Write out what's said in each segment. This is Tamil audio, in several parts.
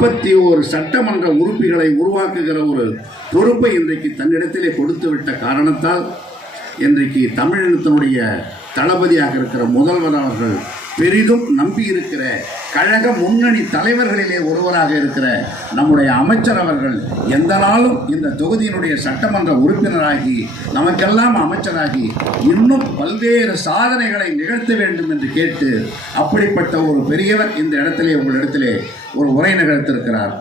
41 சட்டமன்ற உறுப்பினர்களை உருவாக்குகிற ஒரு பொறுப்பை இன்றைக்கு தன்னிடத்திலே கொடுத்து விட்ட காரணத்தால் இன்றைக்கு தமிழினத்தினுடைய தளபதியாக இருக்கிற முதல்வர் அவர்கள் பெரிதும் நம்பி இருக்கிற கழக முன்னணி தலைவர்களிலே ஒருவராக இருக்கிற நம்முடைய அமைச்சர் அவர்கள் எந்த நாளும் இந்த தொகுதியினுடைய சட்டமன்ற உறுப்பினராகி நமக்கெல்லாம் அமைச்சராகி இன்னும் பல்வேறு சாதனைகளை நிகழ்த்த வேண்டும் என்று கேட்டு அப்படிப்பட்ட ஒரு பெரியவர் இந்த இடத்திலே உங்களிடத்திலே ஒரு உரை நிகழ்த்திருக்கிறார்.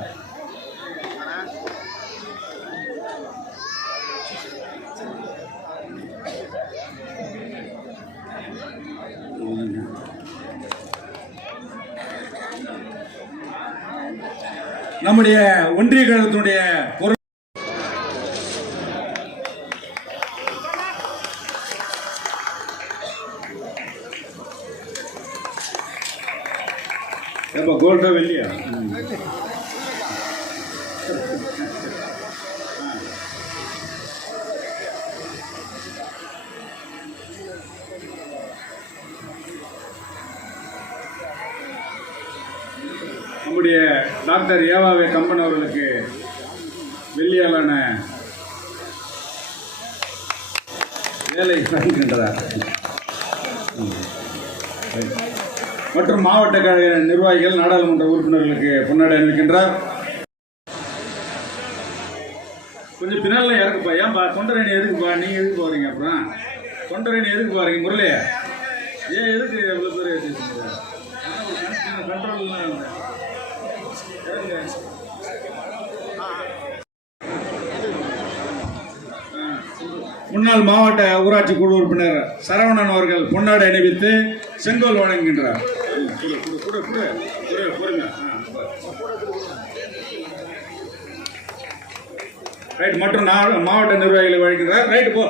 நம்முடைய ஒன்றிய கழகத்தினுடைய கோல்டா வெள்ளியா நம்முடைய டாக்டர் ஏவாவே கம்பன் அவர்களுக்கு வெள்ளியாலான வேலை வழங்குகின்றார். மற்றும் மாவட்ட கழக நிர்வாகிகள் நாடாளுமன்ற உறுப்பினர்களுக்கு பொன்னாடை அணிவிக்கின்றார். கொஞ்சம் பின்னால இறக்குப்பா. ஏன்பா தொண்டரணி எதுக்குப்பா? நீங்க எதுக்கு போறீங்க? அப்புறம் தொண்டரணி எதுக்கு போறீங்க? முரளியா ஏன் எதுக்கு எவ்வளவு பேர் கண்ட்ரோல்? முன்னாள் மாவட்ட ஊராட்சி குழு உறுப்பினர் சரவணன் அவர்கள் பொன்னாடை அணிவித்து செங்கோல் வழங்குகின்றார். மற்றும் மாவட்ட நிர்வாகிகளை வழங்குகிறார். ரைட் போ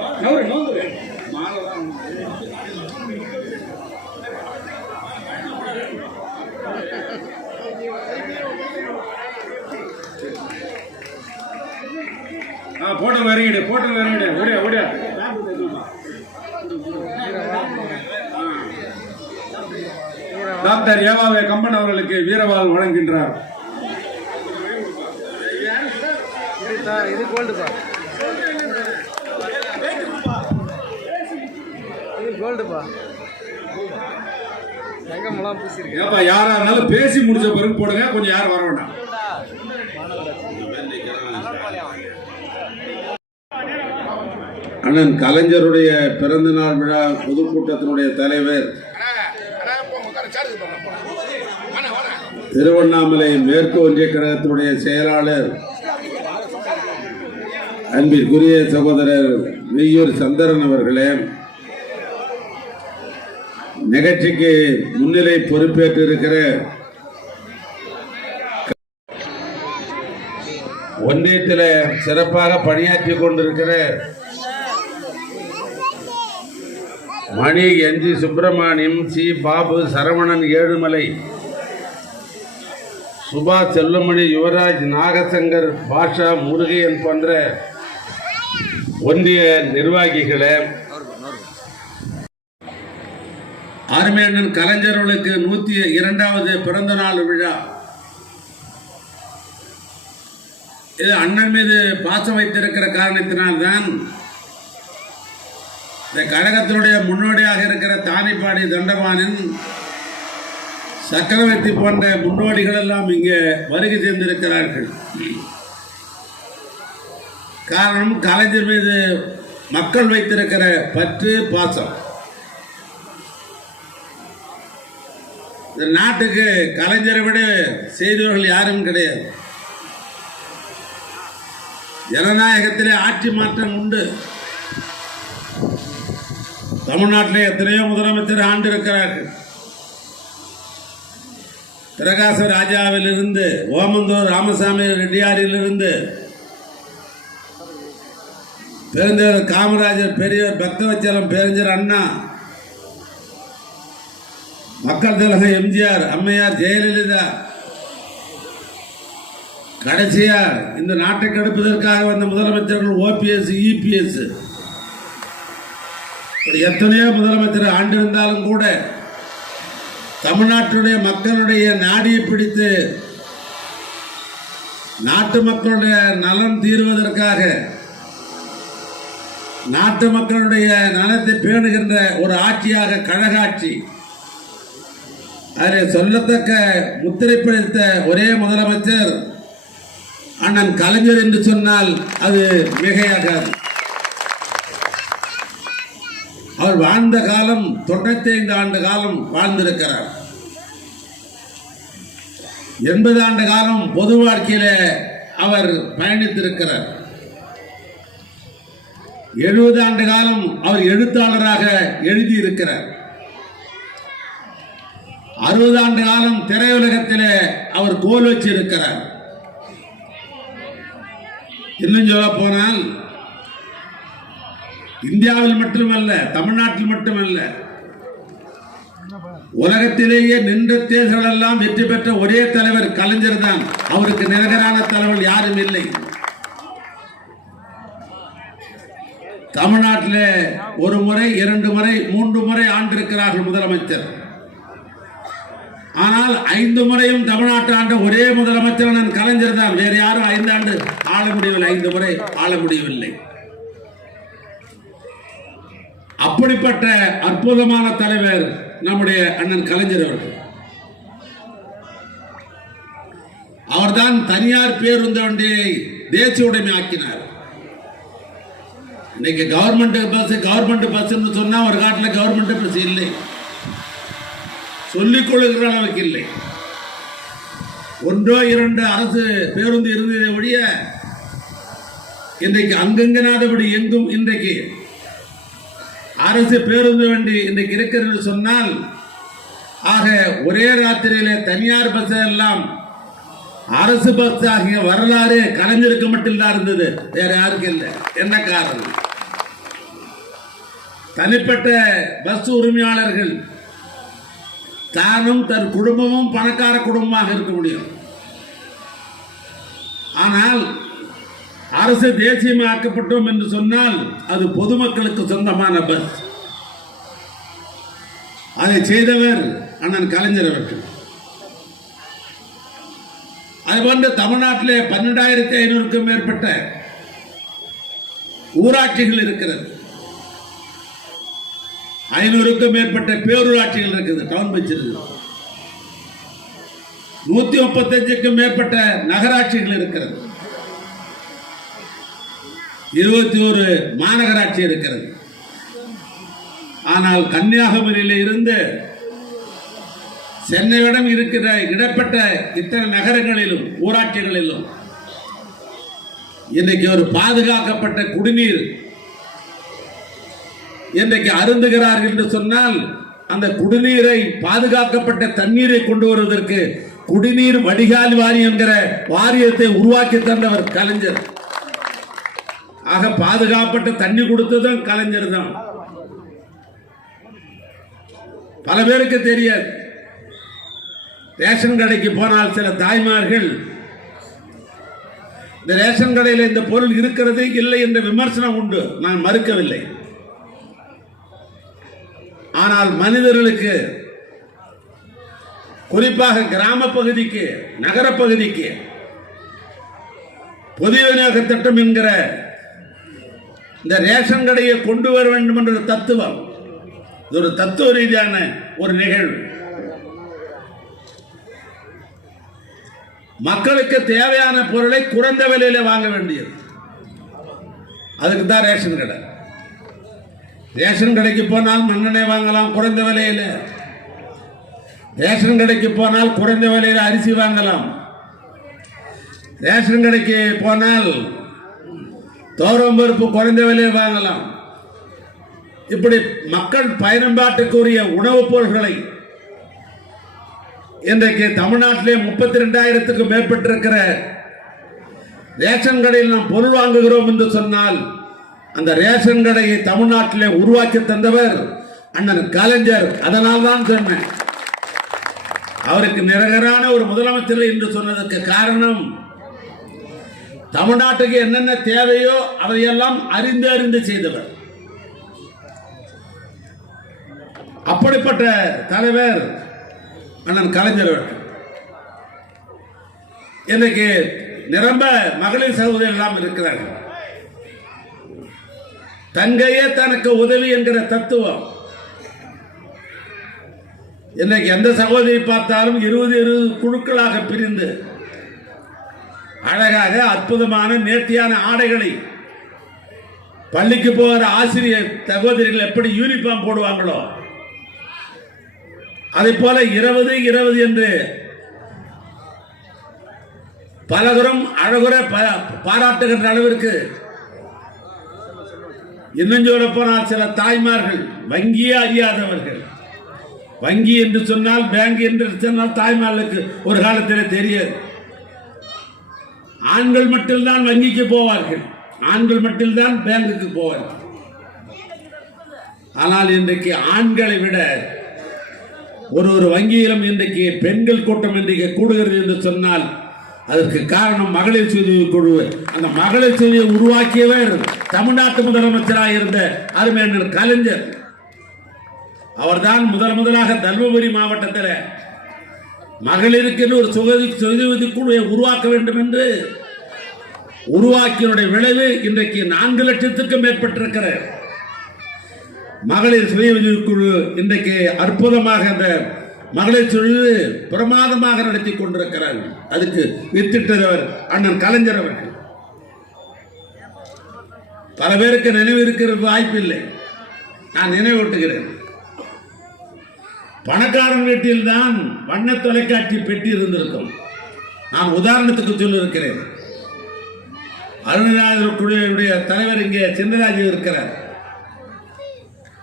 போட்டோ வரீங்க ஓடியா ஓடியா. டாக்டர் ஏவாவே கம்பன் அவர்களுக்கு வீரவாள் வழங்குகின்றார். இது கோல்டுப்பா, இது கோல்டுப்பா. எங்கமெல்லாம் பூசிருக்கு. யாரா இருந்தாலும் பேசி முடிச்ச பிறகு போடுங்க, கொஞ்சம் யாரும் வர வேண்டாம். அண்ணன் கலைஞருடைய பிறந்த நாள் விழா பொதுக்கூட்டத்தினுடைய தலைவர், திருவண்ணாமலை மேற்கு ஒன்றிய கழகத்தினுடைய செயலாளர், அன்பிற்குரிய சகோதரர் மெய்யூர் சந்திரன் அவர்களே, நிகழ்ச்சிக்கு முன்னிலை பொறுப்பேற்று இருக்கிற ஒன்றியத்தில் சிறப்பாக பணியாற்றி கொண்டிருக்கிற மணி, என்ஜி சுப்பிரமணியம், சி பாபு, சரவணன், ஏழுமலை, சுபாஷ், செல்லுமணி, யுவராஜ், நாகசங்கர், பாஷா, முருகையன் போன்ற ஒன்றிய நிர்வாகிகளே, அருமையண்ணன் கலைஞர்களுக்கு 102வது பிறந்த நாள் விழா. இது அண்ணன் மீது பாசம் வைத்திருக்கிற காரணத்தினால்தான் இந்த கழகத்தினுடைய முன்னோடியாக இருக்கிற தானிப்பாடி தண்டபாணன், சக்கரவர்த்தி போன்ற முன்னோடிகள் எல்லாம் இங்கே வருகை சேர்ந்திருக்கிறார்கள். காரணம், கலைஞர் மீது மக்கள் வைத்திருக்கிற பற்று, பாசம். இந்த நாட்டுக்கு கலைஞரை விட செய்தவர்கள் யாரும் கிடையாது. ஜனநாயகத்திலே ஆட்சி மாற்றம் உண்டு. தமிழ்நாட்டில் எத்தனையோ முதலமைச்சர் ஆண்டு இருக்கிறார்கள். பிரகாச ராஜாவிலிருந்து, ஓமந்தூர் ராமசாமி ரெட்டியாரிலிருந்து, பெருந்தேவர் காமராஜர், பெரியவர் பக்தவச்சலம், பேரஞ்சர் அண்ணா, மக்கள் தலைவர் எம்ஜிஆர், அம்மையார் ஜெயலலிதா, கடைசியா இந்த நாட்டை கெடுப்பதற்காக வந்த முதலமைச்சர்கள் ஓபிஎஸ், இபிஎஸ், எத்தனையோ முதலமைச்சர் ஆண்டிருந்தாலும் கூட தமிழ்நாட்டுடைய மக்களுடைய நாடியை பிடித்து நாட்டு மக்களுடைய நலன் தீர்வதற்காக, நாட்டு மக்களுடைய நலத்தை பேணுகின்ற ஒரு ஆட்சியாக கழக ஆட்சி. அதில் சொல்லத்தக்க முத்திரை பதித்த ஒரே முதலமைச்சர் அண்ணன் கலைஞர் என்று சொன்னால் அது மிகையாகாது. அவர் வாழ்ந்த காலம் 95 ஆண்டு காலம் வாழ்ந்திருக்கிறார். 80 ஆண்டு காலம் பொது வாழ்க்கையில அவர் பயணித்திருக்கிறார். 70 ஆண்டு காலம் அவர் எழுத்தாளராக எழுதியிருக்கிறார். 60 ஆண்டு காலம் திரையுலகத்திலே அவர் கோல் வச்சு இருக்கிறார். இன்னும் சொல்ல போனால் இந்தியாவில் மட்டுமல்ல, தமிழ்நாட்டில் மட்டுமல்ல, உலகத்திலேயே நின்ற தேர்தல் எல்லாம் வெற்றி பெற்ற ஒரே தலைவர் கலைஞர் தான். அவருக்கு நிகரான தலைவர் யாரும் இல்லை. தமிழ்நாட்டில் ஒரு முறை, 2 முறை, 3 முறை ஆண்டிருக்கிறார்கள் முதலமைச்சர். ஆனால் 5 முறையும் தமிழ்நாட்டு ஆண்ட ஒரே முதலமைச்சர் கலைஞர் தான். வேறு யாரும் 5 ஆண்டு ஆள முடியவில்லை, 5 முறை ஆள முடியவில்லை. அப்படிப்பட்ட அற்புதமான தலைவர் நம்முடைய அண்ணன் கலைஞர் அவர்கள். அவர்தான் தனியார் பேருந்து வண்டியை தேசிய உடைமை ஆக்கினார். இன்னைக்கு கவர்மெண்ட் பஸ் சொன்னா ஒரு காட்டில் கவர்மெண்ட் பஸ் இல்லை, சொல்லிக் கொள்ளுகிற அளவுக்கு இல்லை. 1 2 அரசு பேருந்து இருந்ததை ஒழிய இன்றைக்கு அங்கங்கனாதபடி எங்கும் இன்றைக்கு அரசு பேருந்து வண்டி இன்றைக்கு இருக்கிறது சொன்னால், ஆக ஒரே ராத்திரியில தனியார் பஸ் எல்லாம் அரசு பஸ் ஆகிய வரலாறு கலைஞருக்கு மட்டும்தான் இருந்தது, வேற யாருக்கும் இல்லை. என்ன காரணம்? தனிப்பட்ட பஸ் உரிமையாளர்கள் தானும் தன் குடும்பமும் பணக்கார குடும்பமாக இருக்க முடியும். ஆனால் அரசு தேசியமாக்கப்பட்டோம் என்று சொன்னால் அது பொதுமக்களுக்கு சொந்தமான பஸ். அதை செய்தவர் அண்ணன் கலைஞர் அவர்கள். அதுபோன்று தமிழ்நாட்டிலே 12,500க்கும் மேற்பட்ட ஊராட்சிகள் இருக்கிறது. 500க்கும் மேற்பட்ட பேரூராட்சிகள் இருக்குது, டவுன் பஸ் இருக்குது. 135க்கும் மேற்பட்ட நகராட்சிகள் இருக்கிறது. 21 மாநகராட்சி இருக்கிறது. ஆனால் கன்னியாகுமரியில் இருந்து சென்னையிடம் இருக்கிற இடப்பட்ட இத்தனை நகரங்களிலும் ஊராட்சிகளிலும் இன்றைக்கு ஒரு பாதுகாக்கப்பட்ட குடிநீர் இன்றைக்கு அருந்துகிறார்கள் என்று சொன்னால், அந்த குடிநீரை பாதுகாக்கப்பட்ட தண்ணீரை கொண்டு வருவதற்கு குடிநீர் வடிகால் வாரியம் என்கிற வாரியத்தை உருவாக்கி தந்தவர் கலைஞர். ஆக பாதுகாப்பட்ட தண்ணி கொடுத்ததும் கலைஞர் தான். பல பேருக்கு தெரியாது. ரேஷன் கடைக்கு போனால் சில தாய்மார்கள் இந்த ரேஷன் கடையில் இந்த பொருள் இருக்கிறது இல்லை என்ற விமர்சனம் உண்டு, நான் மறுக்கவில்லை. ஆனால் மனிதர்களுக்கு, குறிப்பாக கிராம பகுதிக்கு, நகர பகுதிக்கு பொது விநியோக திட்டம் என்கிற இந்த ரேஷன் கடையை கொண்டு வர வேண்டும் என்ற தத்துவம், இது ஒரு தத்துவ ரீதியான ஒரு நிகழ்வு. மக்களுக்கு தேவையான பொருளை குறைந்த விலையில வாங்க வேண்டியது, அதுக்கு தான் ரேஷன் கடை. ரேஷன் கடைக்கு போனால் மண்ணெண்ணெய் வாங்கலாம் குறைந்த விலையில, ரேஷன் கடைக்கு போனால் குறைந்த விலையில அரிசி வாங்கலாம், ரேஷன் கடைக்கு போனால் தோரம் பருப்பு குறைந்த விலையில் வாங்கலாம். இப்படி மக்கள் பயன்பாட்டுக்குரிய உணவுப் பொருட்களை இன்றைக்கு தமிழ்நாட்டிலே 32,000க்கும் மேற்பட்டிருக்கிற ரேஷன் கடையில் நாம் பொருள் வாங்குகிறோம் என்று சொன்னால், அந்த ரேஷன் கடையை தமிழ்நாட்டிலே உருவாக்கி தந்தவர் அண்ணன் கலைஞர். அதனால் தான் சொன்னேன், அவருக்கு நிகரான ஒரு முதலமைச்சர் என்று சொன்னதற்கு காரணம், தமிழ்நாட்டுக்கு என்னென்ன தேவையோ அதையெல்லாம் அறிந்து செய்தவர். அப்படிப்பட்ட தலைவர் அண்ணன் கலைஞர் அவர்கள். இன்றைக்கு நிரம்ப மகளிர் சகோதரர் எல்லாம் இருக்கிறார்கள். தங்கையே தனக்கு உதவி என்கிற தத்துவம். இன்னைக்கு எந்த சகோதரி பார்த்தாலும் 20 குழுக்களாக பிரிந்து அழகாக அற்புதமான நேர்த்தியான ஆடைகளை பள்ளிக்கு போகிற ஆசிரியர் சகோதரிகள் எப்படி யூனிஃபார்ம் போடுவாங்களோ அதை போல 20 என்று பலகுறம் அழகுற பாராட்டுகின்ற அளவிற்கு, இன்னும் சொல்ல போனால் சில தாய்மார்கள் வங்கியே அறியாதவர்கள். வங்கி என்று சொன்னால் பேங்க் என்று சொன்னால் தாய்மார்களுக்கு ஒரு காலத்தில் தெரியாது. ஆண்கள் மட்டும்தான் வங்கிக்கு போவார்கள், ஆண்கள் மட்டும்தான் பேங்குக்கு போவார்கள். ஆனால் இன்றைக்கு ஆண்களை விட ஒரு வங்கியிலும் இன்றைக்கு பெண்கள் கூட்டம் இன்றைக்கு கூடுகிறது என்று சொன்னால் அதற்கு காரணம் மகளிர் சுய குழு. அந்த மகளிர் சுய உருவாக்கியவர் தமிழ்நாட்டு முதலமைச்சராக இருந்த அருமையண்ணர் கலைஞர். அவர்தான் முதலாக தர்மபுரி மாவட்டத்தில் மகளிருக்கு ஒரு சுய குழுவை உருவாக்க வேண்டும் என்று உருவாக்கியனுடைய விளைவு இன்றைக்கு 4 லட்சத்துக்கும் மேற்பட்டிருக்கிற மகளிர் சுய குழு இன்றைக்கு அற்புதமாக அந்த மகளிர் சுழு பிரமாதமாக நடத்தி கொண்டிருக்கிறார்கள். அதுக்கு வித்திட்டவர் அண்ணன் கலைஞர் அவர்கள். பல பேருக்கு நினைவு இருக்கிறது வாய்ப்பு இல்லை, நான் நினைவூட்டுகிறேன். பணக்காரன் வீட்டில் தான் வண்ண தொலைக்காட்சி பெட்டி இருந்திருக்கும். நான் உதாரணத்துக்கு சொல்லியிருக்கிறேன். அருணராஜர் குழுவுடைய தலைவர் இங்கே சின்னராஜ் இருக்கிறார்.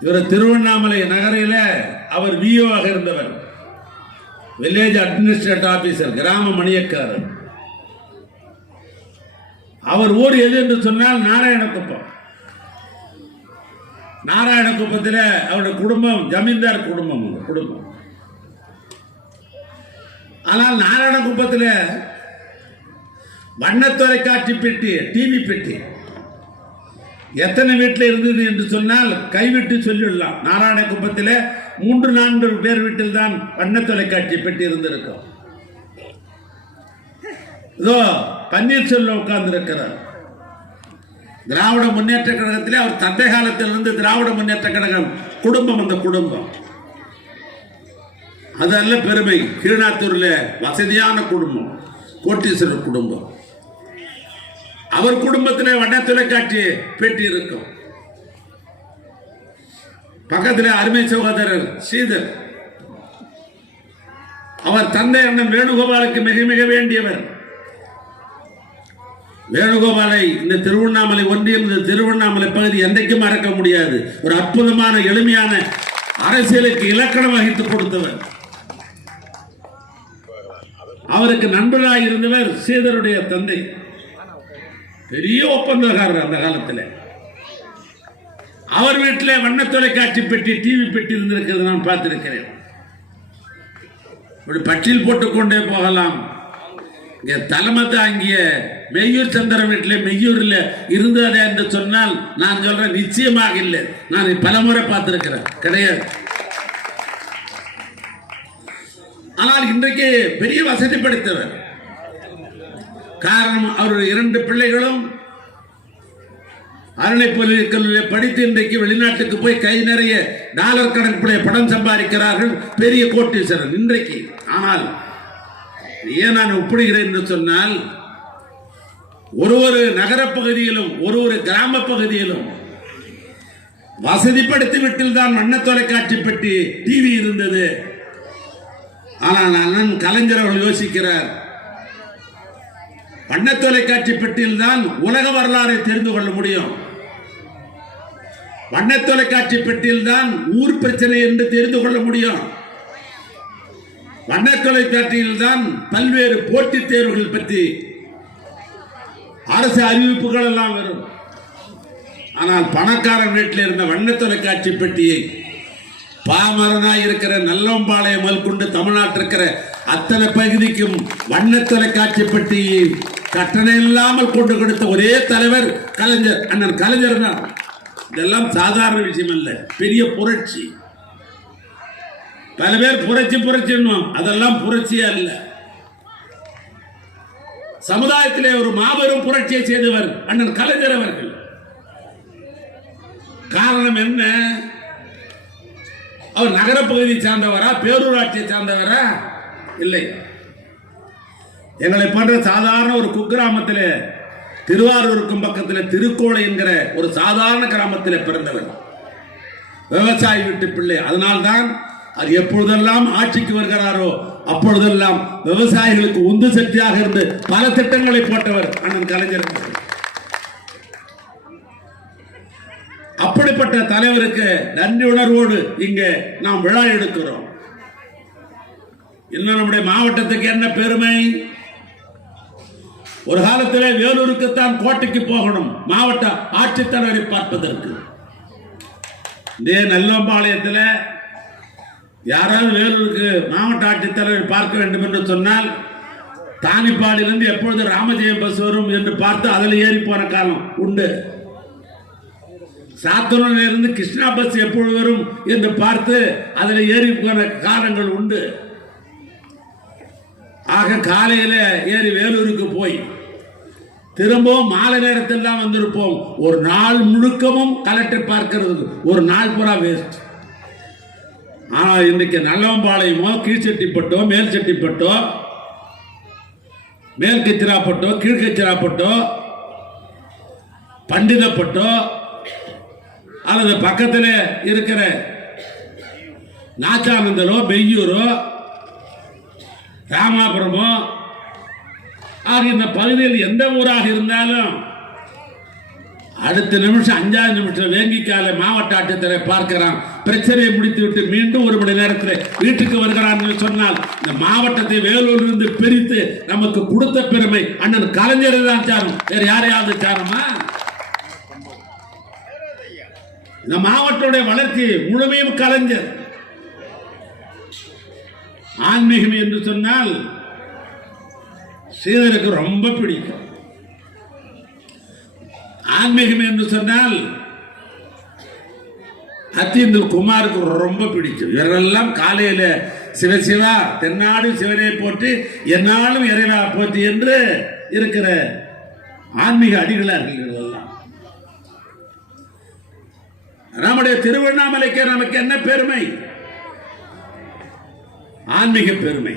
இவர் திருவண்ணாமலை நகரில் அவர் விஓவாக இருந்தவர், வில்லேஜ் அட்மினிஸ்ட்ரேட்டிவ் ஆபீசர், கிராம மணியக்காரர். அவர் ஊர் எது என்று சொன்னால் நாராயணகுப்பம். நாராயணகுப்பத்தில் அவருடைய குடும்பம் ஜமீன்தார் குடும்பம். ஆனால் நாராயணகுப்பத்தில் வண்ண தொலைக்காட்சி பெட்டி, டிவி பெட்டி எத்தனை வீட்டில் இருந்தது என்று சொன்னால் கைவிட்டு சொல்லிடலாம். நாராயணகுப்பத்தில் 3-4 பேர் வீட்டில் தான் வண்ண தொலைக்காட்சி பெட்டி இருந்திருக்கும். இதோ பன்னீர்செல்வம் உட்கார்ந்து இருக்கிறார். திராவிட முன்னேற்ற கழகத்திலே அவர் தந்தை காலத்திலிருந்து திராவிட முன்னேற்ற கழகம் குடும்பம். அந்த குடும்பம் அதல்ல பெருமை. கீழ்நாத்தூர்ல வசதியான குடும்பம், கோட்டீஸ்வரர் குடும்பம். அவர் குடும்பத்தில் வண்ண தொலைக்காட்சி பெட்டி இருக்கும். பக்கத்தில் அருமை சகோதரர் ஸ்ரீதர், அவர் தந்தை அண்ணன் வேணுகோபாலுக்கு மிக மிக வேண்டியவர். வேணுகோபாலை இந்த திருவண்ணாமலை ஒன்றியம், இந்த திருவண்ணாமலை பகுதி என்றைக்கும் மறக்க முடியாது. ஒரு அற்புதமான எளிமையான அரசியலுக்கு இலக்கணம் வகித்து கொடுத்தவர். அவருக்கு நண்பராக இருந்தவர் ஸ்ரீதருடைய தந்தை, பெரிய ஒப்பந்தக்காரர் அந்த காலத்தில். அவர் வீட்டில் வண்ண தொலைக்காட்சி பெட்டி, டிவி பெட்டி இருந்திருக்கிறது நான் பார்த்திருக்கிறேன். இப்படி பட்டியல் போட்டுக்கொண்டே போகலாம். இங்கே தலைமை தாங்கிய மெய்யூர் சந்திரன் வீட்டில் மெய்யூரில் இருந்ததே என்று சொன்னால் நான் சொல்றேன், நிச்சயமாக இல்லை. நான் பலமுறை பார்த்திருக்கிறேன், கிடையாது. ஆனால் இன்றைக்கு பெரிய வசதி படைத்தவர். காரணம், அவருடைய 2 பிள்ளைகளும் அருணை கல்லூரியில் படித்து இன்றைக்கு வெளிநாட்டுக்கு போய் கை நிறைய டாலர் கணக்குடைய படம் சம்பாதிக்கிறார்கள், பெரிய கோட்டீஸ்வரன் இன்றைக்கு. ஆனால் ஏன் நான் ஒப்பிடுகிறேன் என்று சொன்னால், ஒரு நகரப்பகுதியிலும் ஒரு கிராம பகுதியிலும் வசதிப்படுத்தி வீட்டில் தான் வண்ண தொலைக்காட்சி பெட்டி, டிவி இருந்தது. ஆனால் அண்ணன் கலைஞர் அவர்கள் யோசிக்கிறார், வண்ண தொலைக்காட்சி பெட்டியில் தான் உலக வரலாறை தெரிந்து கொள்ள முடியும். வண்ண தொலைக்காட்சி பெட்டியில் தான் ஊர் பிரச்சனை என்று தெரிந்து கொள்ள முடியும். வண்ண தொலைக்காட்சியில் தான் பல்வேறு போட்டித் தேர்வுகள் பற்றி அரசு அறிவிப்புகள் எல்லாம் வரும். ஆனால் பணக்காரன் வீட்டில் இருந்த வண்ண தொலைக்காட்சி பெட்டியை பாமரனாய் இருக்கிற நல்லம்பாளையம் முதல் கொண்டு தமிழ்நாட்டில் இருக்கிற அத்தனை பகுதிக்கும் வண்ண தொலைக்காட்சி பெட்டியை கட்டணம் இல்லாமல் கொண்டு கொடுத்த ஒரே தலைவர் கலைஞர், அண்ணன் கலைஞர் தான். இதெல்லாம் சாதாரண விஷயம் அல்ல, பெரிய புரட்சி. பல பேர் புரட்சி அதெல்லாம் புரட்சியே அல்ல. சமுதாயத்திலே ஒரு மாபெரும் புரட்சியை செய்தவர் அண்ணன் கலைஞர் அவர்கள். காரணம் என்ன? அவர் நகரப்பகுதியை சார்ந்தவரா, பேரூராட்சியை சார்ந்தவரா? இல்லை. எங்களை போன்ற சாதாரண ஒரு குக்கிராமத்தில், திருவாரூருக்கும் பக்கத்தில் திருக்கோளை என்கிற ஒரு சாதாரண கிராமத்தில் பிறந்தவர், விவசாயி வீட்டு பிள்ளை. அதனால்தான் அவர் எப்பொழுதெல்லாம் ஆட்சிக்கு வருகிறாரோ அப்பொழுதெல்லாம் விவசாயிகளுக்கு உந்து சக்தியாக இருந்து பல திட்டங்களை போட்டவர் அண்ணன் கலைஞர். அப்படிப்பட்ட தலைவருக்கு நன்றி உணர்வோடு இங்கே நாம் விழா எடுக்கிறோம். இன்னும் நம்முடைய மாவட்டத்துக்கு என்ன பெருமை? ஒரு காலத்திலே வேலூருக்குத்தான் கோட்டைக்கு போகணும் மாவட்ட ஆட்சித்தலைவரை பார்ப்பதற்கு. இதே நல்லம்பாளையத்தில் யாராவது வேலூருக்கு மாவட்ட ஆட்சித்தலைவரை பார்க்க வேண்டும் என்று சொன்னால் தானிப்பாடியிலிருந்து எப்பொழுது ராமஜெயம் பஸ் வரும் என்று பார்த்து அதில் ஏறி போன காலம் உண்டு. சாத்தூரிலிருந்து கிருஷ்ணா பஸ் எப்பொழுது வரும் என்று பார்த்து அதில் ஏறி போன காலங்கள் உண்டு. ஆக காலையில் ஏறி வேலூருக்கு போய் திரும்பவும் மாலை நேரத்தில் தான் வந்திருப்போம். ஒரு நாள் முழுக்கவும் கலெக்டர் பார்க்கிறது, ஒரு நாள் பூரா வேஸ்ட். ஆனால் இன்றைக்கு நல்லவம்பாளையமோ, கீழ்ச்செட்டிப்பட்டோ, மேல் செட்டிப்பட்டோ, மேல் கச்சிராப்பட்டோ, கீழ்கச்சிராப்பட்டோ, பண்டிதப்பட்டோ அல்லது பக்கத்தில் இருக்கிற நாச்சானந்தலோ, பெய்யூரோ, ராமாபுரமோ ஆகிய இந்த பகுதியில் எந்த ஊராக இருந்தாலும் அடுத்த நிமிஷம் 5வது நிமிஷம் வேங்கிக்கால மாவட்ட ஆட்சித்தலைவர் பார்க்கிறான், பிரச்சனையை முடித்துவிட்டு மீண்டும் 1 மணி நேரத்தில் வீட்டுக்கு வருகிறான் என்று சொன்னால் இந்த மாவட்டத்தை வேலூரிலிருந்து பிரித்து நமக்கு கொடுத்த பெருமை அண்ணன் கலைஞர் தான் சாரும். வேறு யாரையாவது சாரமா? இந்த மாவட்டத்துடைய வளர்ச்சி முழுமையும் கலைஞர். ஆன்மீகம் என்று சொன்னால் ஸ்ரீதருக்கு ரொம்ப பிடிக்கும். ஆன்மீகம் என்று சொன்னால் அத்தியந்தூர் குமாருக்கு ரொம்ப பிடிக்கும். இவரெல்லாம் காலையில் சிவசிவா, தென்னாடு சிவனை போற்றி, என்னாலும் இறைவா போற்றி என்று இருக்கிற ஆன்மீக அடிகளார்கள். நம்முடைய திருவண்ணாமலைக்கு நமக்கு என்ன பெருமை? ஆன்மீக பெருமை.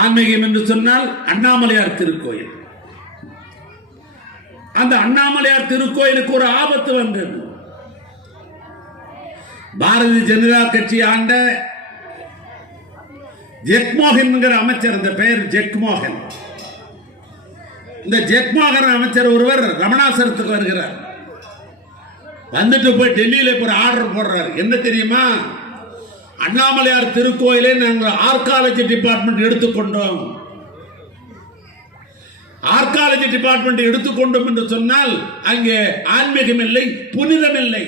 ஆன்மீகம் என்று சொன்னால் அண்ணாமலையார் திருக்கோயில். அந்த அண்ணாமலையார் திருக்கோயிலுக்கு ஒரு ஆபத்து வந்தது. பாரதிய ஜனதா கட்சி ஆண்ட ஜெக்மோகன் என்கிற அமைச்சர், இந்த பெயர் ஜெக்மோகன். இந்த ஜெக்மோகன் அமைச்சர் ஒருவர் ரமணாசரத்துக்கு வருகிறார். வந்துட்டு போய் டெல்லியில ஒரு ஆர்டர் போடுறார். என்ன தெரியுமா? அண்ணாமலையார் திருக்கோயிலை நாங்கள் ஆர்காலஜி டிபார்ட்மெண்ட் எடுத்துக்கொண்டோம். ஆர்காலஜி டிபார்ட்மெண்ட் எடுத்துக்கொண்டோம் என்று சொன்னால் அங்கே ஆன்மீகம் இல்லை, புனிதம் இல்லை,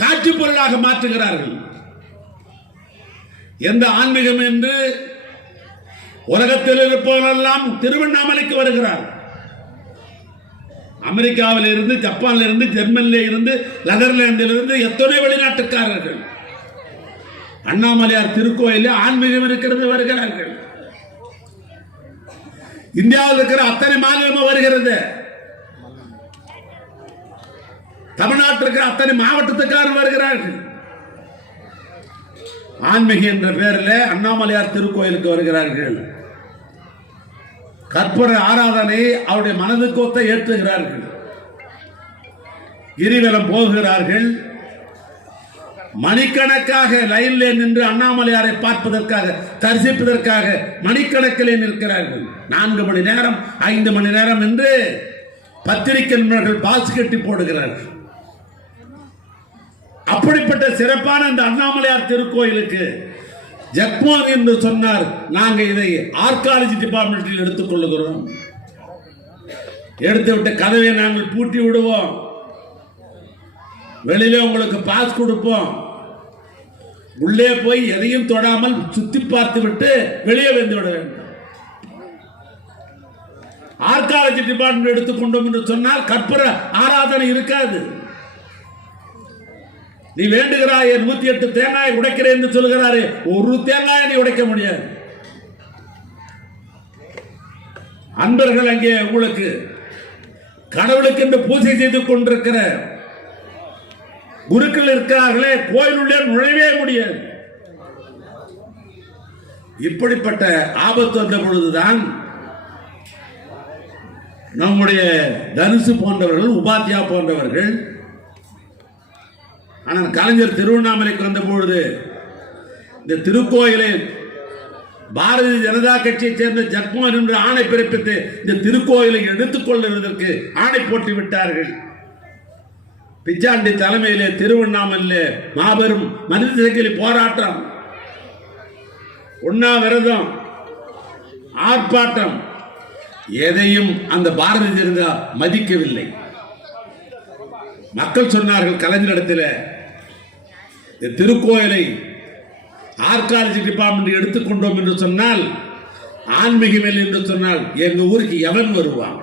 காட்சி பொருளாக மாற்றுகிறார்கள். எந்த ஆன்மீகம் என்று உலகத்தில் இருப்பவரெல்லாம் திருவண்ணாமலைக்கு வருகிறார். அமெரிக்காவில் இருந்து, ஜப்பானில் இருந்து, ஜெர்மனியில் இருந்து, நெதர்லாந்தில் இருந்து எத்தனை வெளிநாட்டுக்காரர்கள் அண்ணாமலையார் திருக்கோயிலில் ஆன்மீகம் இருக்கிறது வருகிறார்கள். இந்தியாவில் இருக்கிற அத்தனை மாநிலமும் வருகிறது. தமிழ்நாட்டில் இருக்கிற அத்தனை மாவட்டத்துக்காரர் வருகிறார்கள். ஆன்மீகம் என்ற பெயரில் அண்ணாமலையார் திருக்கோயிலுக்கு வருகிறார்கள். கற்பூர ஆராதனை அவருடைய மனதுக்கு ஒத்த ஏற்றுகிறார்கள். கிரிவலம் போகிறார்கள். மணிக்கணக்காக லைனில் நின்று அண்ணாமலையாரை பார்ப்பதற்காக, தரிசிப்பதற்காக மணிக்கணக்கில் நிற்கிறார்கள். 4 மணி நேரம், 5 மணி நேரம் என்று பத்திரிகை நண்பர்கள் பாஸ் கட்டி போடுகிறார்கள். அப்படிப்பட்ட சிறப்பான இந்த அண்ணாமலையார் திருக்கோயிலுக்கு ஜெக்மோகன் என்று சொன்னார், நாங்கள் இதை ஆர்காலஜி டிபார்ட்மெண்டில் எடுத்துக் கொள்ளுகிறோம். எடுத்துவிட்ட கதவை நாங்கள் பூட்டி விடுவோம். வெளியிலே உங்களுக்கு பாஸ் கொடுப்போம். உள்ளே போய் எதையும் தொடாமல் சுத்தி பார்த்து விட்டு வெளியே வந்து விட வேண்டும். ஆர்காலஜி டிபார்ட்மெண்ட் எடுத்துக்கொண்டோம் என்று சொன்னால் கற்பூர ஆராதனை இருக்காது. நீ வேண்டுகிறாய் 108 தேங்காய் உடைக்கிறேன் என்று சொல்கிறாரு, ஒரு தேங்காய் நீ உடைக்க முடியாது. அன்பர்கள் அங்கே உங்களுக்கு கடவுளுக்கு என்று பூஜை செய்து கொண்டிருக்கிற குருக்கள் இருக்கிறார்களே, கோயிலுள்ளே நுழையவே முடியாது. இப்படிப்பட்ட ஆபத்து வந்த பொழுதுதான் நம்முடைய தனுசு போன்றவர்கள், உபாத்தியா போன்றவர்கள், ஆனால் கலைஞர் திருவண்ணாமலைக்கு வந்த பொழுது இந்த திருக்கோயிலை பாரதிய ஜனதா கட்சியைச் சேர்ந்த ஜக்மோகன் என்று ஆணை பிறப்பித்து இந்த திருக்கோயிலை எடுத்துக் கொள்வதற்கு ஆணை போட்டு விட்டார்கள். பிச்சாண்டி தலைமையிலே திருவண்ணாமலையிலே மாபெரும் மனித சங்கிலி போராட்டம், உண்ணாவிரதம், ஆர்ப்பாட்டம், எதையும் அந்த பாரதிய ஜனதா மதிக்கவில்லை. மக்கள் சொன்னார்கள் கலைஞரிடத்தில், இந்த திருக்கோயிலை ஆர்காலஜி டிபார்ட்மெண்ட் எடுத்துக்கொண்டோம் என்று சொன்னால், ஆன்மீகமில் என்று சொன்னால் எங்க ஊருக்கு எவன் வருவான்?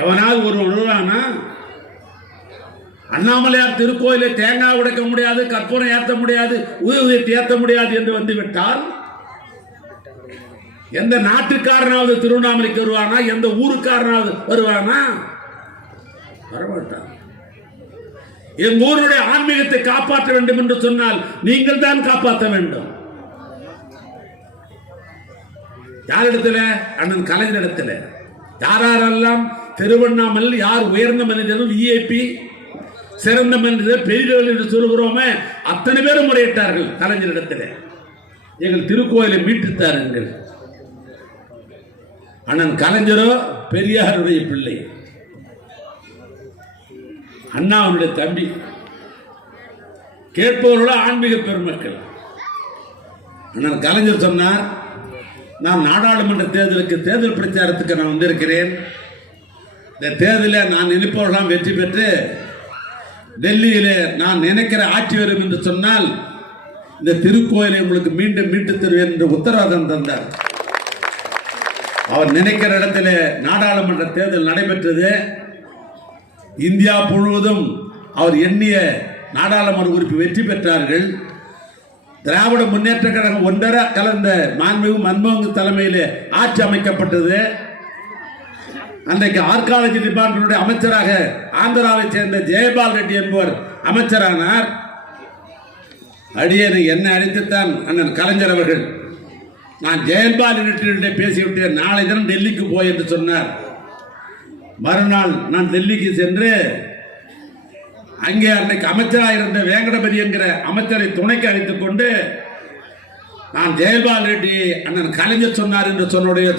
எவனாவது ஒரு வருவானா? அண்ணாமலையார் திருக்கோயிலை தேங்காய் உடைக்க முடியாது, கற்பூரம் ஏற்ற முடியாது, ஊதியத்தை ஏற்ற முடியாது என்று வந்துவிட்டால் எந்த நாட்டுக்காரனாவது திருவண்ணாமலைக்கு வருவானா? எந்த ஊருக்காரனாவது வருவானா? வரமாட்டான். எங்க ஊருடைய ஆன்மீகத்தை காப்பாற்ற வேண்டும் என்று சொன்னால் நீங்கள் தான் காப்பாற்ற வேண்டும். யாரிடத்துல? அண்ணன் கலைஞரிடத்துல. யாரெல்லாம் திருவண்ணாமலையில் யார் உயர்ந்த மனிதர்கள், விஐபி, சிறந்த மனிதர், பெரியவர்கள் என்று சொல்கிறோமே, அத்தனை பேரும் முறையிட்டார்கள் கலைஞரிடத்தில். எங்கள் திருக்கோயிலை மீட்டு தாருங்கள். அண்ணன் கலைஞரோ பெரியாருடைய பிள்ளை, அண்ணாவுடைய தம்பி, கேட்பவர்களோ ஆன்மீக பெருமக்கள். அண்ணன் கலைஞர் சொன்னார், நான் நாடாளுமன்ற தேர்தலுக்கு தேர்தல் பிரச்சாரத்துக்கு நான் வந்திருக்கிறேன். இந்த தேர்தலில் நான் நினைப்பவர்களாம் வெற்றி பெற்று டெல்லியிலே நான் நினைக்கிற ஆட்சி வரும் என்று சொன்னால் இந்த திருக்கோயிலை உங்களுக்கு மீண்டும் மீட்டு தருவேன் என்று உத்தரவாதம் தந்தார். அவர் நினைக்கிற இடத்துல நாடாளுமன்ற தேர்தல் நடைபெற்றது. இந்தியா முழுவதும் அவர் எண்ணிய நாடாளுமன்ற உறுப்பு வெற்றி பெற்றார்கள். திராவிட முன்னேற்ற கழகம் ஒன்றரை கலந்த மாண்புமிகு மன்மோகன் தலைமையில் ஆட்சி அமைக்கப்பட்டது. அன்றைக்கு ஆர்காலஜி டிபார்ட்மெண்ட் அமைச்சராக ஆந்திராவை சேர்ந்த ஜெயபால் ரெட்டி என்பவர் அமைச்சரானார். அடியேனை என்ன அழைத்துத்தான் அண்ணன் கலைஞர் அவர்கள், நான் ஜெயபால் ரெட்டியிட பேசிவிட்டேன், நாளை தினம் டெல்லிக்கு போய் என்று சொன்னார். மறுநாள் நான் டெல்லிக்கு சென்று அங்கே அன்றைக்கு அமைச்சராக இருந்த வேங்கடபதி என்கிற அமைச்சரை துணைக்கு அழைத்துக் கொண்டு நான் ஜெயபால் ரெட்டி அண்ணன் கலைஞர் சொன்னார் என்று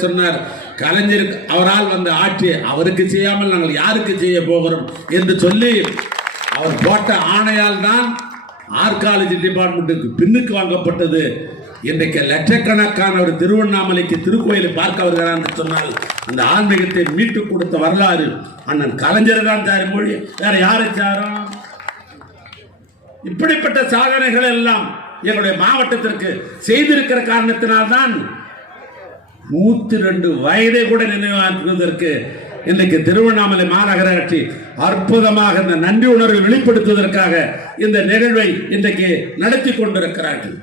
சொன்னார். கலைஞர் அவரால் வந்த ஆட்சி அவருக்கு செய்யாமல் நாங்கள் யாருக்கு செய்ய போகிறோம் என்று சொல்லி அவர் போட்ட ஆணையால் தான் ஆர்காலஜி டிபார்ட்மெண்ட்டுக்கு பின்னுக்கு வாங்கப்பட்டது. இன்றைக்கு லட்சக்கணக்கான ஒரு திருவண்ணாமலைக்கு திருக்கோயிலை பார்க்க வருகிறார் என்று சொன்னால் அந்த ஆன்மீகத்தை மீட்டு கொடுத்த வரலாறு அண்ணன் கலைஞர் தான் சார், மொழி வேற யாரை சாரும்? இப்படிப்பட்ட சாதனைகள் எல்லாம் எங்களுடைய மாவட்டத்திற்கு செய்திருக்கிற காரணத்தினால்தான் 102 வயதை கூட நினைவாக்குவதற்கு இன்றைக்கு திருவண்ணாமலை மாநகராட்சி அற்புதமாக இந்த நன்றி உணர்வை வெளிப்படுத்துவதற்காக இந்த நிகழ்வை இன்றைக்கு நடத்தி கொண்டிருக்கிறார்கள்.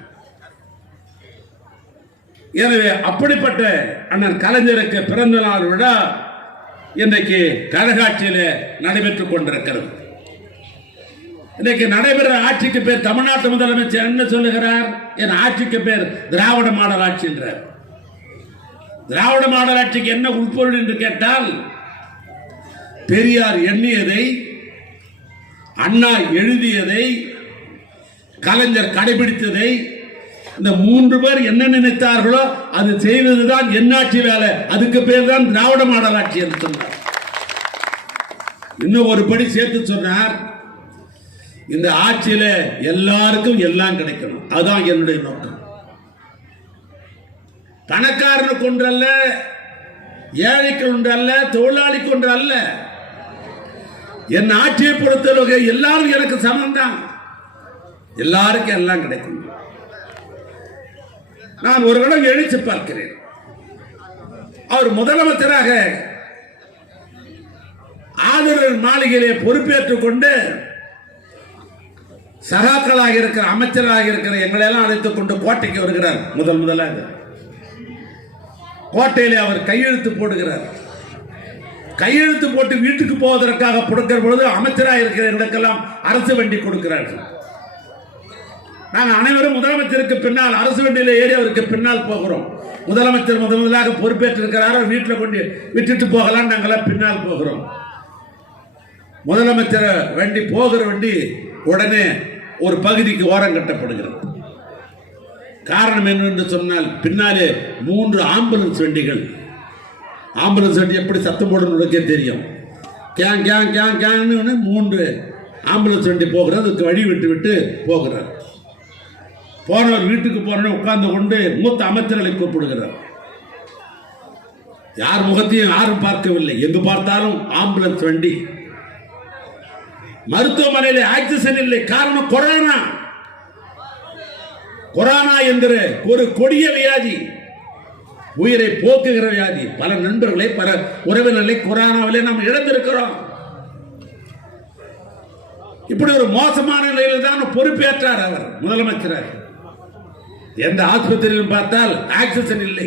எனவே அப்படிப்பட்ட அண்ணன் கலைஞருக்கு பிறந்த நாள் விழா இன்றைக்கு கழகாட்சியில் நடைபெற்றுக் கொண்டிருக்கிறது. இன்றைக்கு நடைபெறுற ஆட்சிக்கு பேர் தமிழ்நாட்டு முதலமைச்சர் என்ன சொல்லுகிறார்? என் ஆட்சிக்கு பேர் திராவிட மாடல் ஆட்சி என்றார். திராவிட மாடல் ஆட்சிக்கு என்ன உட்பொருள் என்று கேட்டால், பெரியார் எண்ணியதை, அண்ணா எழுதியதை, கலைஞர் கடைபிடித்ததை, இந்த 3 பேர் என்ன நினைத்தார்களோ அது செய்வதுதான் என்னாட்சி வேலை, அதுக்கு பேர் தான் திராவிட மாடல் ஆட்சி என்று சொன்னார். இன்னும் ஒரு படி சேர்த்து சொன்னார், இந்த ஆட்சியில எல்லாருக்கும் எல்லாம் கிடைக்கணும், அதுதான் என்னுடைய நோக்கம். பணக்காரனுக்கு ஒன்று அல்ல, ஏழைக்கு ஒன்று அல்ல, தொழிலாளிக்கு ஒன்று அல்ல. என் ஆட்சியை பொறுத்தவரை எல்லாரும் எனக்கு சமம் தான், எல்லாருக்கும் எல்லாம் கிடைக்கும். நான் ஒரு இடம் எழுச்சி பார்க்கிறேன். அவர் முதலமைச்சராக ஆளுநர் மாளிகையிலே பொறுப்பேற்றுக் கொண்டு சகாக்களாக இருக்கிற அமைச்சராக இருக்கிற எங்களை எல்லாம் அழைத்துக் கொண்டு கோட்டைக்கு வருகிறார் முதலாக. கோட்டையிலே அவர் கையெழுத்து போடுகிறார். கையெழுத்து போட்டு வீட்டுக்கு போவதற்காக கொடுக்கிற பொழுது அமைச்சராக இருக்கிற எங்களுக்கெல்லாம் அரசு வண்டி கொடுக்கிறார்கள். நாங்கள் அனைவரும் முதலமைச்சருக்கு பின்னால் அரசு வண்டியில் ஏறி அவருக்கு பின்னால் போகிறோம். முதலமைச்சர் முதலாக பொறுப்பேற்றிருக்கிறார், வீட்டில் கொண்டு விட்டுட்டு போகலாம், நாங்களாம் பின்னால் போகிறோம். முதலமைச்சர் வண்டி போகிற வண்டி உடனே ஒரு பகுதிக்கு ஓரம் கட்டப்படுகிறது. காரணம் என்னவென்று சொன்னால் பின்னாலே 3 ஆம்புலன்ஸ் வண்டிகள். ஆம்புலன்ஸ் வண்டி எப்படி சத்தம் போடணுக்கே தெரியும். கேங் கேங் கேங் கேங்னு 3 ஆம்புலன்ஸ் வண்டி போகிறது. அதுக்கு வழி விட்டு விட்டு போகிறார். போனவர் வீட்டுக்கு போன உட்கார்ந்து கொண்டு மூத்த அமைச்சர்களை கூப்பிடுகிறார். யார் முகத்தையும் யாரும் பார்க்கவில்லை. எங்கு பார்த்தாலும் ஆம்புலன்ஸ் வண்டி. மருத்துவமனையில் ஆக்சிஜன் இல்லை. காரணம் கொரோனா. கொரோனா என்கிற ஒரு கொடிய வியாதி, உயிரை போக்குகிற வியாதி. பல நண்பர்களை பல உறவினர்களை கொரோனாவிலே நாம் இழந்திருக்கிறோம். இப்படி ஒரு மோசமான நிலையில் தான் பொறுப்பேற்றார் அவர் முதலமைச்சர். எந்த ஆஸ்பத்திரியிலும் பார்த்தால் ஆக்சிஜன் இல்லை.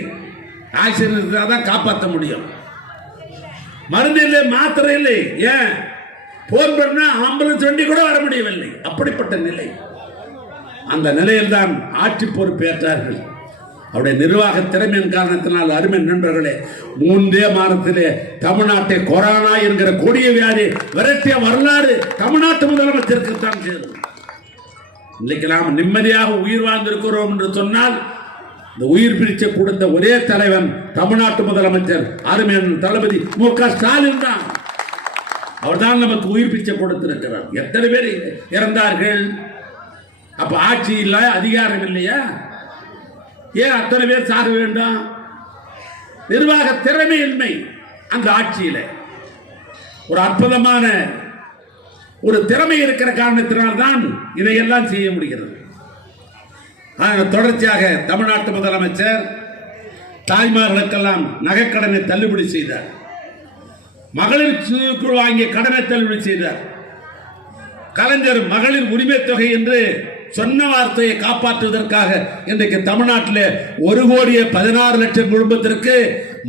ஆக்சிஜன் இருந்தால் தான் காப்பாற்ற முடியும். மருந்து இல்லை, மாத்திரை இல்லை. ஏன் போன் பண்ணா ஆம்புலன்ஸ் வண்டி கூட வர முடியவில்லை. அப்படிப்பட்ட நிலை. அந்த நிலையில் தான் ஆட்சி பொறுப்பேற்றார்கள். அவருடைய நிர்வாக திறமையின் காரணத்தினால் அருமை நண்பர்களே, 3 மாதத்திலே தமிழ்நாட்டை கொரோனா என்கிற கொடிய வியாதி விரட்டிய வரலாறு தமிழ்நாட்டு முதலமைச்சருக்கு தான் சேரும். இன்றைக்கு நாம் நிம்மதியாக உயிர் வாழ்ந்திருக்கிறோம் என்று சொன்னால் இந்த உயிர் பிடிச்ச கொடுத்த ஒரே தலைவன் தமிழ்நாட்டு முதலமைச்சர் அருமை தளபதி மு.க. ஸ்டாலின் தான். அவர் தான் நமக்கு உயிர் பிச்சை கொடுத்திருக்கிறார். எத்தனை பேர் இறந்தார்கள்? அப்ப ஆட்சி இல்ல, அதிகாரம் இல்லையா? ஏன் அத்தனை பேர் சாக வேண்டும்? நிர்வாக திறமையின்மை அந்த ஆட்சியில. ஒரு அற்புதமான ஒரு திறமை இருக்கிற காரணத்தினால்தான் இதையெல்லாம் செய்ய முடிகிறது. தொடர்ச்சியாக தமிழ்நாட்டு முதலமைச்சர் தாய்மார்களுக்கெல்லாம் நகைக்கடனை தள்ளுபடி செய்தார். மகளிர் குழு வாங்கிய கடனை தள்ளுபடி செய்தார். கலைஞர் மகளிர் உரிமை தொகை என்று சொன்ன வார்த்தையை காப்பாற்றுவதற்காக இன்றைக்கு தமிழ்நாட்டில் 1,16,00,000 குடும்பத்திற்கு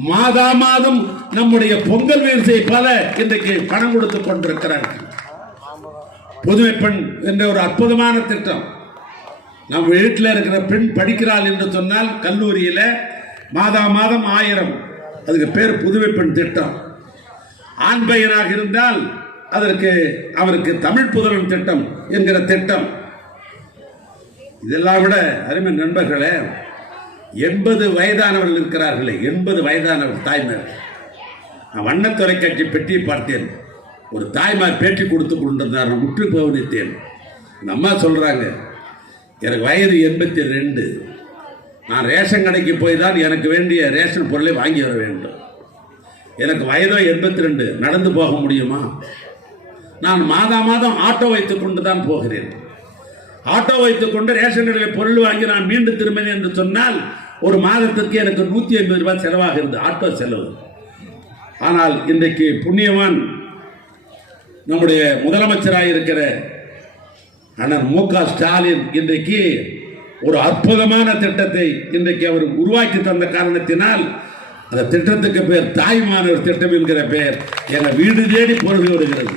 மாதா மாதம் நம்முடைய பொங்கல் வீழ்ச்சியை போல இன்றைக்கு பணம் கொடுத்துக் கொண்டிருக்கிறார்கள். புதுமை பெண் என்ற ஒரு அற்புதமான திட்டம். நம்ம வீட்டில் இருக்கிற பெண் படிக்கிறாள் என்று சொன்னால் கல்லூரியில் மாதா மாதம் 1000. அதுக்கு பேர் புதுமை பெண் திட்டம். ஆண் பையனாக இருந்தால் அதற்கு அவருக்கு தமிழ் புதல்வன் திட்டம் என்கிற திட்டம். இதெல்லாம் விட அருமை நண்பர்களே, 80 வயதானவர்கள் இருக்கிறார்களே, 80 வயதானவர் தாய்மார். நான் வண்ண தொலைக்காட்சி பெட்டியை பார்த்தேன். ஒரு தாய்மார் பேட்டி கொடுத்து கொண்டிருந்தார். நான் முற்று கவனித்தேன். இந்த அம்மா சொல்றாங்க, எனக்கு வயது 82. நான் ரேஷன் கடைக்கு போய் தான் எனக்கு வேண்டிய ரேஷன் பொருளை வாங்கி வர வேண்டும். எனக்கு வயதோ 82. நடந்து போக முடியுமா? நான் மாதா மாதம் ஆட்டோ வைத்துக் கொண்டு தான் போகிறேன். ஆட்டோ வைத்துக் கொண்டு ரேஷன் கடையில் பொருள் வாங்கி நான் மீண்டும் திரும்பினேன் என்று சொன்னால் ஒரு மாதத்திற்கு எனக்கு 150 ரூபாய் செலவாகிறது, ஆட்டோ செலவு. ஆனால் இன்றைக்கு புண்ணியவான் நம்முடைய முதலமைச்சராக இருக்கிற அண்ணன் மு.க. ஸ்டாலின் இன்றைக்கு ஒரு அற்புதமான திட்டத்தை இன்றைக்கு அவர் உருவாக்கி தந்த காரணத்தினால் அந்த திட்டத்துக்கு பேர் தாய்மானவர் திட்டம் என்கிற பெயர் என வீடு தேடி பொருள் வருகிறது.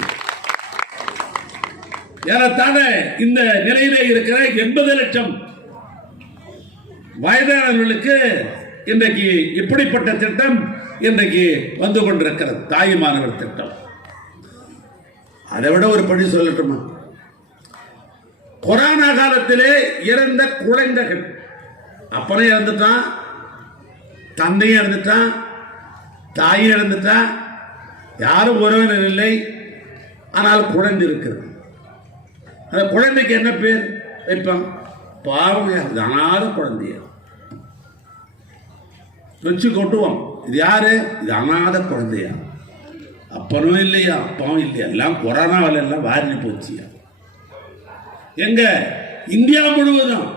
ஏறத்தாழ இந்த நிலையிலே இருக்கிற 80 லட்சம் வயதானவர்களுக்கு இன்றைக்கு இப்படிப்பட்ட திட்டம் இன்றைக்கு வந்து கொண்டிருக்கிறது, தாய்மானவர் திட்டம். அதை விட ஒரு படி சொல்லட்டுமா? கொரோனா காலத்திலே இறந்த குழந்தைகள், அப்பனையும் இறந்துட்டான், தந்தையும் இறந்துட்டான், தாயும் இறந்துட்டான், யாரும் உறவினர் இல்லை, ஆனால் குழந்தை இருக்கிறது. அந்த குழந்தைக்கு என்ன பேர் வைப்பான்? பாவம், அனாத குழந்தைய வச்சு கொட்டுவோம். இது யாரு? இது அனாத குழந்தையா? அப்பனும் இல்லையா, அப்பாவும் இல்லையா, எல்லாம் கொரோனாவில் எல்லாம் வாரி போச்சியா. எங்க இந்தியா முழுவதும்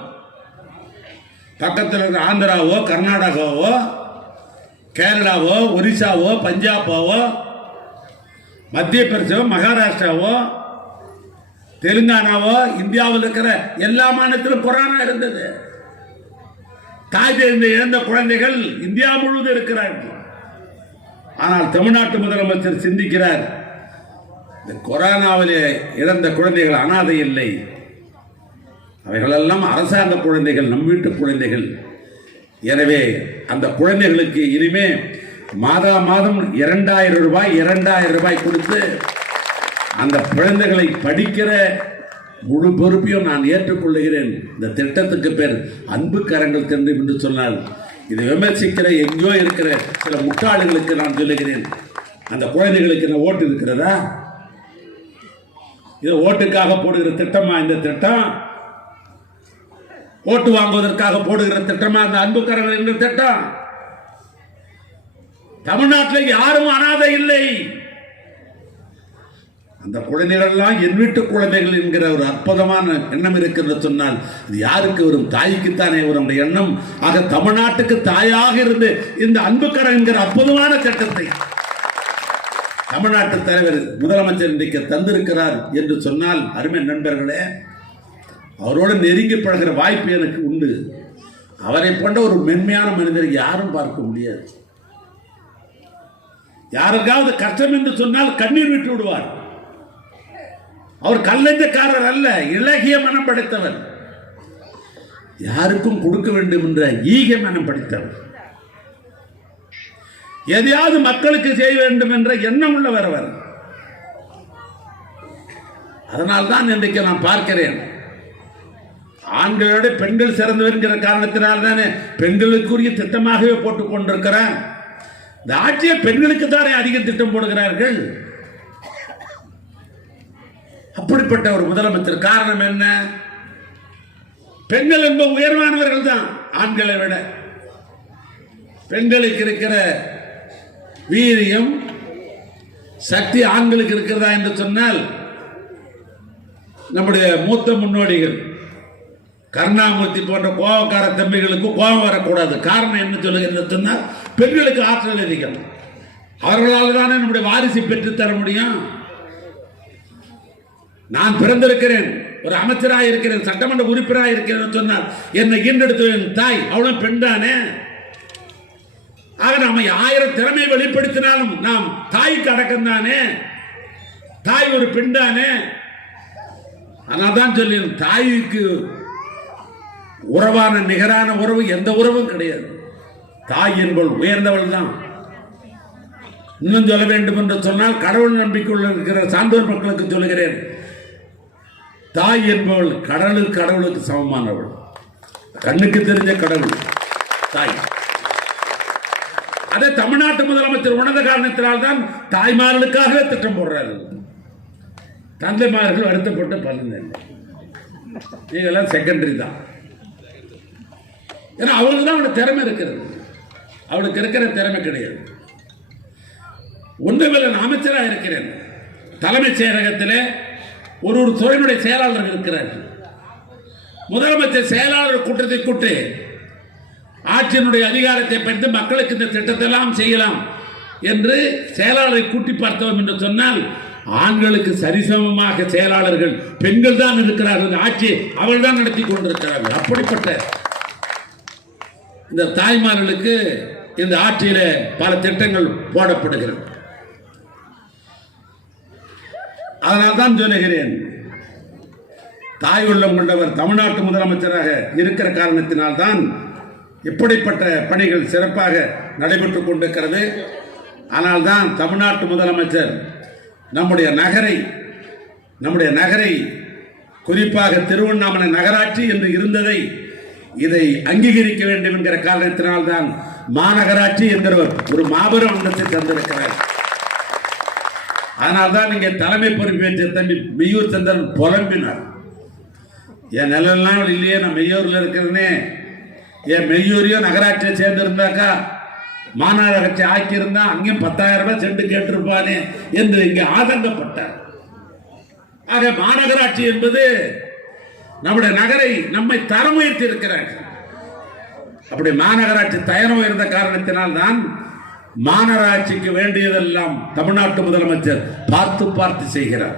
பக்கத்தில் இருக்கிற ஆந்திராவோ, கர்நாடகாவோ, கேரளாவோ, ஒரிசாவோ, பஞ்சாபாவோ, மத்திய பிரதேசமோ, மகாராஷ்டிராவோ, தெலுங்கானாவோ, இந்தியாவில் இருக்கிற எல்லா மாநிலத்திலும் கொரோனா இருந்தது. தாய் தந்தை இழந்த குழந்தைகள் இந்தியா முழுவதும் இருக்கிறார்கள். ஆனால் தமிழ்நாட்டு முதலமைச்சர் சிந்திக்கிறார், இந்த கொரோனாவிலே இழந்த குழந்தைகள் அனாதை இல்லை, அவைகளெல்லாம் அரசாங்க குழந்தைகள், நம் வீட்டு குழந்தைகள். எனவே அந்த குழந்தைகளுக்கு இனிமே மாதம் 2000 ரூபாய் கொடுத்து அந்த குழந்தைகளை படிக்கிற முழு பொறுப்பையும் நான் ஏற்றுக்கொள்கிறேன். இந்த திட்டத்துக்கு பேர் அன்பு கரங்கள் திட்டம் என்று சொன்னால், இதை விமர்சிக்கிற எங்கேயோ இருக்கிற சில முட்டாள்களுக்கு நான் சொல்லுகிறேன், அந்த குழந்தைகளுக்கு என்ன ஓட்டு இருக்கிறதா? இது ஓட்டுக்காக போடுகிற திட்டமா? இந்த திட்டம் ஓட்டு வாங்குவதற்காக போடுகிற திட்டமா இந்த அன்பு கரங்கள் என்ற திட்டம்? தமிழ்நாட்டில் யாரும் அனாதை இல்லை. அந்த குழந்தைகள் எல்லாம் என் வீட்டு குழந்தைகள் என்கிற ஒரு அற்புதமான எண்ணம் இருக்கிறது சொன்னால், இது யாருக்கு வரும்? தாய்க்குத்தானே வரும் எண்ணம். ஆக தமிழ்நாட்டுக்கு தாயாக இருந்து இந்த அன்பு கரம் என்கிற அற்புதமான திட்டத்தை தமிழ்நாட்டு தலைவர் முதலமைச்சர் இன்றைக்கு தந்திருக்கிறார் என்று சொன்னால், அருமை நண்பர்களே, அவரோடு நெருங்கி பழகிற வாய்ப்பு எனக்கு உண்டு. அவரை போன்ற ஒரு மென்மையான மனிதரை யாரும் பார்க்க முடியாது. யாருக்காவது கஷ்டம் என்று சொன்னால் கண்ணீர் விட்டு விடுவார். அவர் கல்லஞ்சக்காரர் அல்ல, இலகிய மனம் படைத்தவர், யாருக்கும் கொடுக்க வேண்டும் என்ற ஈக மனம் படைத்தவர், எதையாவது மக்களுக்கு செய்ய வேண்டும் என்ற எண்ணம் உள்ளவர் அவர். அதனால்தான் இன்றைக்கு நான் பார்க்கிறேன், ஆண்களோட பெண்கள் சிறந்தவர் என்கிற காரணத்தினால் தானே பெண்களுக்குரிய திட்டமாகவே போட்டுக் கொண்டிருக்கிறார். இந்த ஆட்சியை பெண்களுக்கு தானே அதிக திட்டம் போடுகிறார்கள். அப்படிப்பட்ட ஒரு முதலமைச்சர். காரணம் என்ன? பெண்கள் என்பது உயர்வானவர்கள் தான் ஆண்களை விட. பெண்களுக்கு இருக்கிற வீரியம், சக்தி ஆண்களுக்கு இருக்கிறதா என்று சொன்னால், நம்முடைய மூத்த முன்னோடிகள் கருணாமூர்த்தி போன்ற கோபக்கார தம்பிகளுக்கு கோபம் வரக்கூடாது. காரணம் என்ன சொல்லுகிறது சொன்னால், பெண்களுக்கு ஆற்றல் அதிகம். அவர்களால் தானே நம்முடைய வாரிசை பெற்றுத்தர முடியும். நான் பிறந்திருக்கிறேன், ஒரு அமைச்சராக இருக்கிறேன், சட்டமன்ற உறுப்பினராக இருக்கிறேன் சொன்னால், என்னை ஈண்டெடுத்த தாய் அவளும் பெண் தானே. ஆக நாம 1000 திறமை வெளிப்படுத்தினாலும் நாம் தாய்க்கு அடக்கம் தானே. தாய் ஒரு பெண் தானே. ஆனால் தான் சொல்லி, தாய்க்கு உறவான நிகரான உறவு எந்த உறவும் கிடையாது. தாய் என்பவள் உயர்ந்தவள் தான். இன்னும் சொல்ல வேண்டும் என்று சொன்னால், கடவுள் நம்பிக்கையுள்ள இருக்கிற சான்றோர் மக்களுக்கு சொல்லுகிறேன், தாய் என்பவள் கடவுளுக்கு சமமானவள். கண்ணுக்கு தெரிஞ்ச கடவுள் தாய். அதை தமிழ்நாட்டு முதலமைச்சர் உணர்ந்த காரணத்தினால் தான் தாய்மார்களுக்காகவே திட்டம் போடுறாரு. தந்தைமார்கள் வருத்தப்பட்டு பலன் நீங்களாம் செகண்டரி தான். ஏன்னா அவளுக்கு தான் அவனுக்கு திறமை இருக்கிறது, அவளுக்கு இருக்கிற திறமை கிடையாது. ஒன்றுமில்லை, நான் அமைச்சராக இருக்கிறேன், தலைமைச் செயலகத்தில் ஒரு துறையினுடைய செயலாளர் இருக்கிறார்கள். முதலமைச்சர் செயலாளர் கூட்டத்தை கூட்டி ஆட்சியினுடைய அதிகாரத்தை பெற்று மக்களுக்கு இந்த திட்டத்தை எல்லாம் செய்யலாம் என்று செயலாளரை கூட்டி பார்த்தோம் என்று சொன்னால், ஆண்களுக்கு சரிசமமாக செயலாளர்கள் பெண்கள் தான் இருக்கிறார்கள். ஆட்சி அவள் தான் நடத்தி கொண்டிருக்கிறார்கள். அப்படிப்பட்ட இந்த தாய்மார்களுக்கு இந்த ஆட்சியில பல திட்டங்கள் போடப்படுகிறது. அதனால் தான் சொல்லுகிறேன், தாய் உள்ளம் கொண்டவர் தமிழ்நாட்டு முதலமைச்சராக இருக்கிற காரணத்தினால் தான் இப்படிப்பட்ட பணிகள் சிறப்பாக நடைபெற்றுக் கொண்டிருக்கிறது. ஆனால் தான் தமிழ்நாட்டு முதலமைச்சர் நம்முடைய நகரை குறிப்பாக திருவண்ணாமலை நகராட்சி என்று இருந்ததை இதை அங்கீகரிக்க வேண்டும் என்கிற காரணத்தினால் தான் மாநகராட்சி என்கிற ஒரு மாபெரும் அந்தத்தை தந்திருக்கிறார். அதனால்தான் இங்கே தலைமை பொறுப்பேற்ற தம்பி மெய்யூர் சந்திரன் புலம்பினார், என் நிலம் இல்லையே, நான் மெய்யூரில் இருக்கிறேனே, என் மெய்யூரையும் நகராட்சியை சேர்ந்திருந்தாக்கா மாநகராட்சி ஆக்கியிருந்தா அங்கேயும் 10,000 ரூபாய் சென்று கேட்டிருப்பானே என்று இங்கே ஆதங்கப்பட்டார். ஆக மாநகராட்சி என்பது நம்முடைய நகரை நம்மை தரம் உயர்த்தி இருக்கிறார்கள். அப்படி மாநகராட்சி தரம் உயர்ந்த காரணத்தினால் தான் மாநகராட்சிக்கு வேண்டியதெல்லாம் தமிழ்நாட்டு முதலமைச்சர் பார்த்து செய்கிறார்.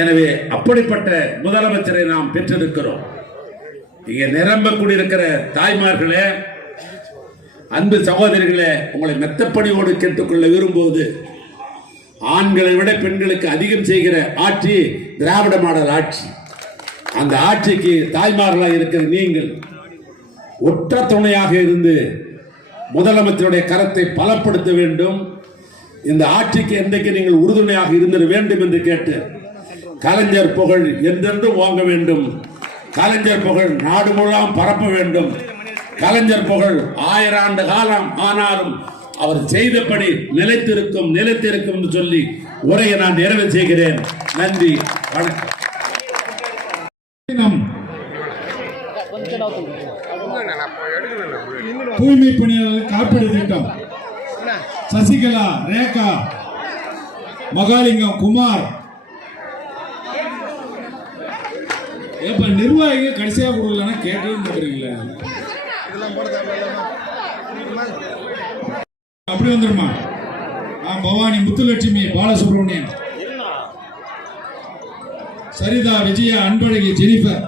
எனவே அப்படிப்பட்ட முதலமைச்சரை நாம் பெற்றிருக்கிறோம். இங்கே நிரம்ப கூடியிருக்கிற தாய்மார்களே, அன்பு சகோதரிகளே, உங்களை மெத்தப்பணியோடு கேட்டுக்கொள்ள விரும்புவது, ஆண்களை விட பெண்களுக்கு அதிகம் செய்கிற ஆட்சி திராவிட மாடல் ஆட்சி. அந்த ஆட்சிக்கு தாய்மார்களாக இருக்கிற நீங்கள் ஒற்ற துணையாக இருந்து முதலமைச்சருடைய கரத்தை பலப்படுத்த வேண்டும். இந்த ஆட்சிக்கு என்றைக்கு நீங்கள் உறுதுணையாக இருந்திட வேண்டும் என்று கேட்டு, கலைஞர் புகழ் என்றென்றும் வாங்க வேண்டும். கலைஞர் புகழ் நாடு முழுவதும் பரப்ப வேண்டும். கலைஞர் புகழ் 1000 ஆண்டு காலம் ஆனாலும் அவர் செய்தபடி நிலைத்திருக்கும் என்று சொல்லி உரையை நான் நிறைவு செய்கிறேன். நன்றி, வணக்கம். தூய்மை பணியாளர் காப்பீடு திட்டம் சசிகலா, ரேகா, மகாலிங்கம், குமார், இப்ப நிர்வாகிகள் கடைசியா கொடுக்கலன்னா கேட்கவே மாட்டீங்களா? அப்படி வந்துருமா? பவானி, முத்துலட்சுமி, பாலசுப்ரமணியன், சரிதா, விஜயா, அன்பழகி, ஜெனிஃபர்,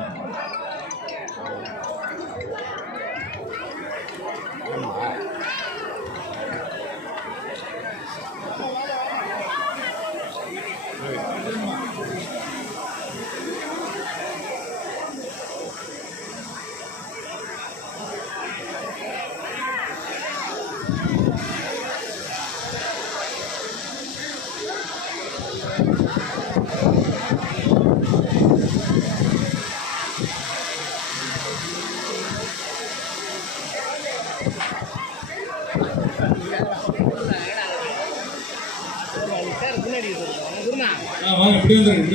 வாங்க, இப்படி வந்துருங்க.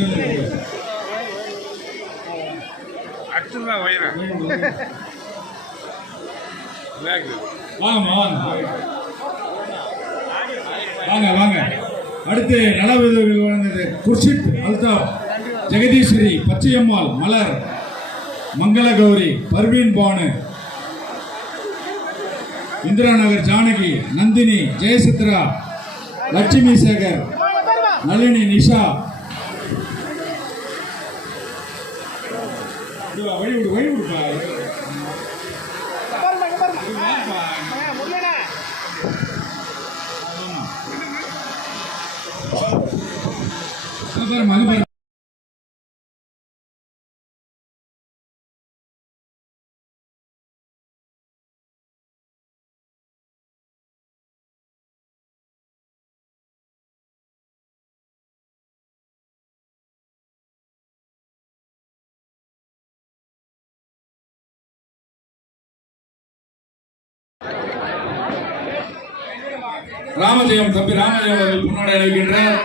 வாங்க வாங்க. அடுத்து நலவுதவி வழங்குது குர்ஷித், அல்தாப், ஜெகதீஸ்வரி, பச்சையம்மாள், மலர், மங்களகௌரி, பர்வீன் பானு, இந்திரா நகர் ஜானகி, நந்தினி, ஜெயசித்ரா, லட்சுமி சேகர், நளினி, நிஷா. வழி விடுப்பா. பாருங்க. ராமஜெயம், தம்பி ராமஜெயம் அவர்கள் முன்னாடி அறிவிக்கின்றார்.